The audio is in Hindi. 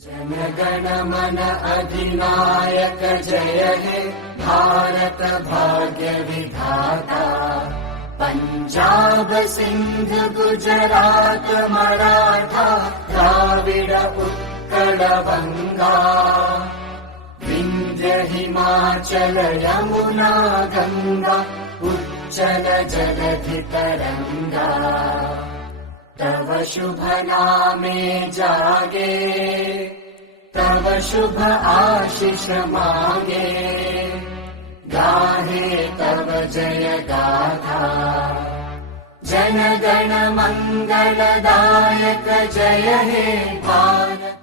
जनगण मन अधिनायक जय हे भारत भाग्य विधाता। पंजाब सिंध गुजरात मराठा द्राविड उत्कल बंगा। विंध्य हिमाचल यमुना गंगा उच्चल जलधि तरंगा। तव शुभ नामे जागे तव शुभ आशीष मांगे। गाहे तव जय गाथा जन गण मंगलदायक जय हे भारत।